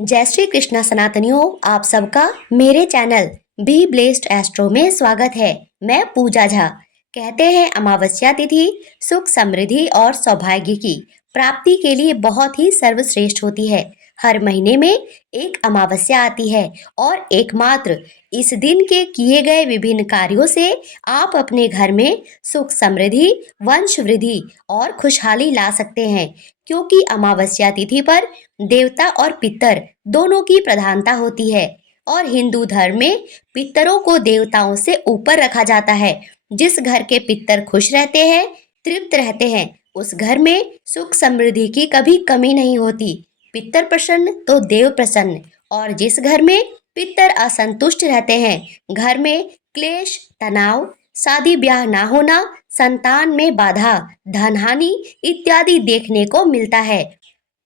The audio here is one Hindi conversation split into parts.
जय श्री कृष्णा सनातनियों, आप सबका मेरे चैनल बी ब्लेस्ड एस्ट्रो में स्वागत है। मैं पूजा झा। कहते हैं अमावस्या तिथि सुख समृद्धि और सौभाग्य की प्राप्ति के लिए बहुत ही सर्वश्रेष्ठ होती है। हर महीने में एक अमावस्या आती है और एकमात्र इस दिन के किए गए विभिन्न कार्यों से आप अपने घर में सुख समृद्धि, वंश वृद्धि और खुशहाली ला सकते हैं। क्योंकि अमावस्या तिथि पर देवता और पितर दोनों की प्रधानता होती है और हिंदू धर्म में पितरों को देवताओं से ऊपर रखा जाता है। जिस घर के पितर खुश रहते हैं, तृप्त रहते हैं, उस घर में सुख समृद्धि की कभी कमी नहीं होती। पितर प्रसन्न तो देव प्रसन्न। और जिस घर में पितर असंतुष्ट रहते हैं, घर में क्लेश, तनाव, शादी ब्याह ना होना, संतान में बाधा, धन हानि इत्यादि देखने को मिलता है।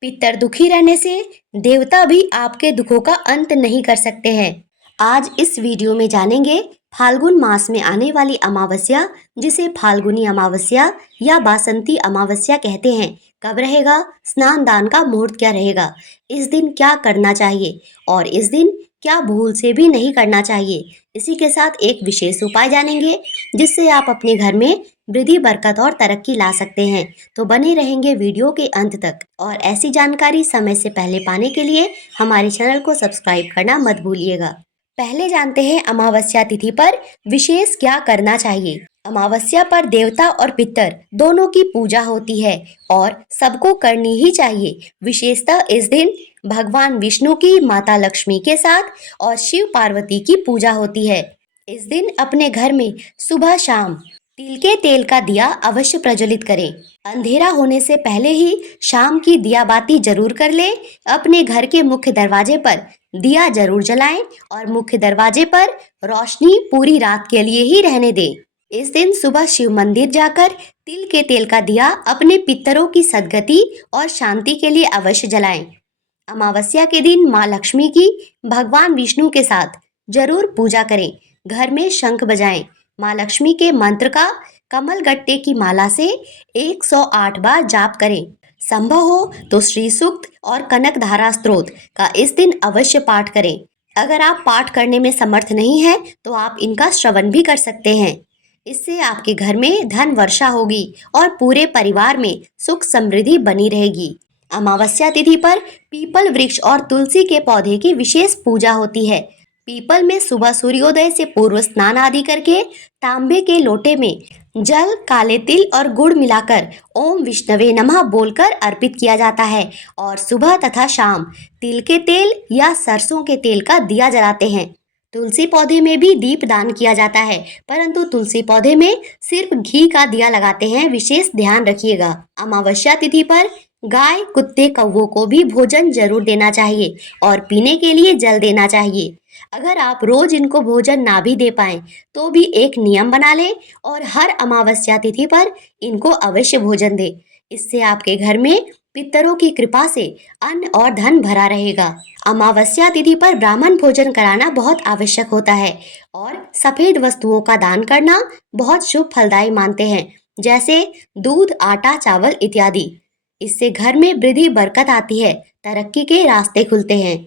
पितर दुखी रहने से देवता भी आपके दुखों का अंत नहीं कर सकते हैं। आज इस वीडियो में जानेंगे फाल्गुन मास में आने वाली अमावस्या, जिसे फाल्गुनी अमावस्या या बासंती अमावस्या कहते हैं, कब रहेगा, स्नान दान का मुहूर्त क्या रहेगा, इस दिन क्या करना चाहिए और इस दिन क्या भूल से भी नहीं करना चाहिए। इसी के साथ एक विशेष उपाय जानेंगे जिससे आप अपने घर में वृद्धि, बरकत और तरक्की ला सकते हैं। तो बने रहेंगे वीडियो के अंत तक। और ऐसी जानकारी समय से पहले पाने के लिए हमारे चैनल को सब्सक्राइब करना मत भूलिएगा। पहले जानते हैं अमावस्या तिथि पर विशेष क्या करना चाहिए। अमावस्या पर देवता और पितर दोनों की पूजा होती है और सबको करनी ही चाहिए। विशेषतः इस दिन भगवान विष्णु की माता लक्ष्मी के साथ और शिव पार्वती की पूजा होती है। इस दिन अपने घर में सुबह शाम तिल के तेल का दिया अवश्य प्रज्वलित करें। अंधेरा होने से पहले ही शाम की दिया बाती जरूर कर ले। अपने घर के मुख्य दरवाजे पर दिया जरूर जलाएं और मुख्य दरवाजे पर रोशनी पूरी रात के लिए ही रहने दें। इस दिन सुबह शिव मंदिर जाकर तिल के तेल का दिया अपने पितरों की सद्गति और शांति के लिए अवश्य जलाएं। अमावस्या के दिन माँ लक्ष्मी की भगवान विष्णु के साथ जरूर पूजा करें। घर में शंख बजाएं। माँ लक्ष्मी के मंत्र का कमल गट्टे की माला से 108 बार जाप करें। संभव हो तो श्री सूक्त और कनक धारा स्तोत्र का इस दिन अवश्य पाठ करें। अगर आप पाठ करने में समर्थ नहीं हैं तो आप इनका श्रवण भी कर सकते हैं। इससे आपके घर में धन वर्षा होगी और पूरे परिवार में सुख समृद्धि बनी रहेगी। अमावस्या तिथि पर पीपल वृक्ष और तुलसी के पौधे की विशेष पूजा होती है। पीपल में सुबह सूर्योदय से पूर्व स्नान आदि करके तांबे के लोटे में जल, काले तिल और गुड़ मिलाकर ओम विष्णवे नमः बोलकर अर्पित किया जाता है और सुबह तथा शाम तिल के तेल या सरसों के तेल का दिया जलाते हैं। तुलसी पौधे में भी दीप दान किया जाता है, परंतु तुलसी पौधे में सिर्फ घी का दिया लगाते हैं, विशेष ध्यान रखिएगा। अमावस्या तिथि पर गाय, कुत्ते, कौवों को भी भोजन जरूर देना चाहिए और पीने के लिए जल देना चाहिए। अगर आप रोज इनको भोजन ना भी दे पाएं तो भी एक नियम बना लें और हर अमावस्या तिथि पर इनको अवश्य भोजन दें। इससे आपके घर में पितरों की कृपा से अन्न और धन भरा रहेगा। अमावस्या तिथि पर ब्राह्मण भोजन कराना बहुत आवश्यक होता है और सफेद वस्तुओं का दान करना बहुत शुभ फलदायी मानते हैं, जैसे दूध, आटा, चावल इत्यादि। इससे घर में वृद्धि, बरकत आती है, तरक्की के रास्ते खुलते हैं।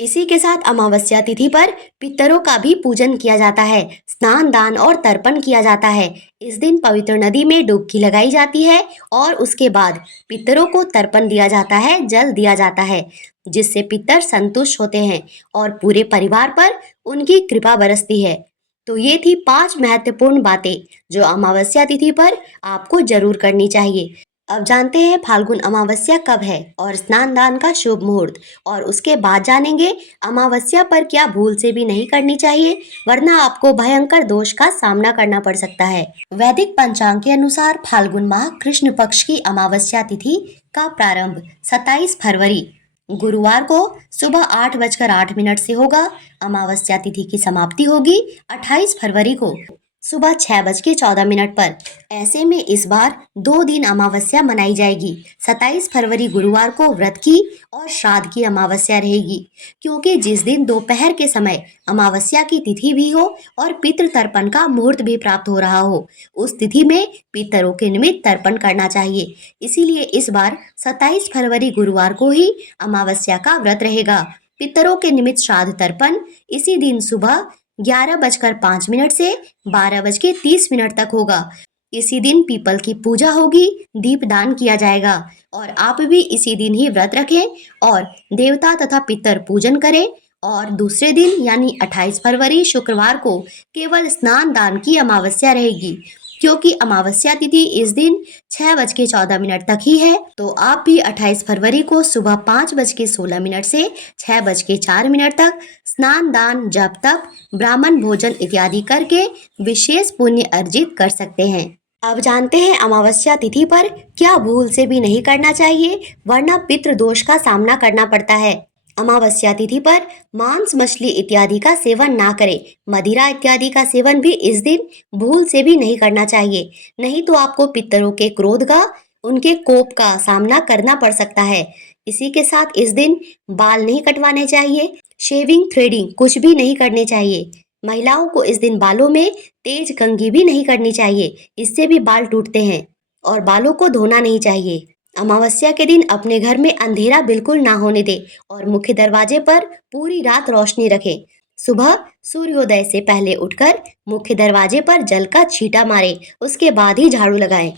इसी के साथ अमावस्या तिथि पर पितरों का भी पूजन किया जाता है, स्नान दान और तर्पण किया जाता है। इस दिन पवित्र नदी में डुबकी लगाई जाती है और उसके बाद पितरों को तर्पण दिया जाता है, जल दिया जाता है, जिससे पितर संतुष्ट होते हैं और पूरे परिवार पर उनकी कृपा बरसती है। तो ये थी 5 महत्वपूर्ण बातें जो अमावस्या तिथि पर आपको जरूर करनी चाहिए। अब जानते हैं फाल्गुन अमावस्या कब है और स्नान दान का शुभ मुहूर्त, और उसके बाद जानेंगे अमावस्या पर क्या भूल से भी नहीं करनी चाहिए, वरना आपको भयंकर दोष का सामना करना पड़ सकता है। वैदिक पंचांग के अनुसार फाल्गुन माह कृष्ण पक्ष की अमावस्या तिथि का प्रारंभ 27 फरवरी गुरुवार को सुबह 8:08 से होगा। अमावस्या तिथि की समाप्ति होगी 28 फरवरी को। सुबह 6:14 पर। ऐसे में इस बार 2 दिन अमावस्या मनाई जाएगी। 27 फरवरी गुरुवार को व्रत की और श्राद्ध की अमावस्या रहेगी, क्योंकि जिस दिन दोपहर के समय अमावस्या की तिथि भी हो और पितृ तर्पण का मुहूर्त भी प्राप्त हो रहा हो, उस तिथि में पितरों के निमित्त तर्पण करना चाहिए। इसीलिए इस बार 27 फरवरी गुरुवार को ही अमावस्या का व्रत रहेगा। पितरों के निमित्त श्राद्ध तर्पण इसी दिन सुबह 11:05 से 12:30 तक होगा। इसी दिन पीपल की पूजा होगी, दीपदान किया जाएगा और आप भी इसी दिन ही व्रत रखें और देवता तथा पितर पूजन करें। और दूसरे दिन यानी 28 फरवरी शुक्रवार को केवल स्नान दान की अमावस्या रहेगी, क्योंकि अमावस्या तिथि इस दिन 6:14 तक ही है। तो आप भी 28 फरवरी को सुबह 5:16 से 6:04 तक स्नान दान, जप तप, ब्राह्मण भोजन इत्यादि करके विशेष पुण्य अर्जित कर सकते हैं। अब जानते हैं अमावस्या तिथि पर क्या भूल से भी नहीं करना चाहिए, वरना पितृ दोष का सामना करना पड़ता है। अमावस्या तिथि पर मांस, मछली इत्यादि का सेवन ना करें। मदिरा इत्यादि का सेवन भी इस दिन भूल से भी नहीं करना चाहिए, नहीं तो आपको पितरों के क्रोध का, उनके कोप का सामना करना पड़ सकता है। इसी के साथ इस दिन बाल नहीं कटवाने चाहिए, शेविंग, थ्रेडिंग कुछ भी नहीं करने चाहिए। महिलाओं को इस दिन बालों में तेज कंघी भी नहीं करनी चाहिए, इससे भी बाल टूटते हैं। और बालों को धोना नहीं चाहिए। अमावस्या के दिन अपने घर में अंधेरा बिल्कुल ना होने दे और मुख्य दरवाजे पर पूरी रात रोशनी रखें। सुबह सूर्योदय से पहले उठकर मुख्य दरवाजे पर जल का छींटा मारे, उसके बाद ही झाड़ू लगाएं।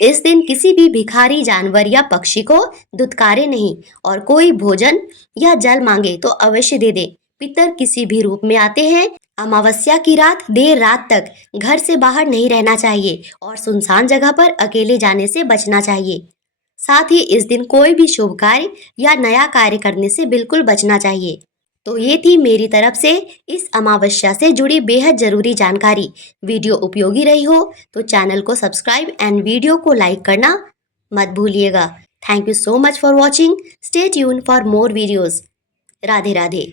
इस दिन किसी भी भिखारी, जानवर या पक्षी को दुत्कारे नहीं और कोई भोजन या जल मांगे तो अवश्य दे दे। पितर किसी भी रूप में आते हैं। अमावस्या की रात देर रात तक घर से बाहर नहीं रहना चाहिए और सुनसान जगह पर अकेले जाने से बचना चाहिए। साथ ही इस दिन कोई भी शुभ कार्य या नया कार्य करने से बिल्कुल बचना चाहिए। तो ये थी मेरी तरफ से इस अमावस्या से जुड़ी बेहद जरूरी जानकारी। वीडियो उपयोगी रही हो तो चैनल को सब्सक्राइब एंड वीडियो को लाइक करना मत भूलिएगा। Thank you so much for watching. Stay tune for more videos. Radhe Radhe.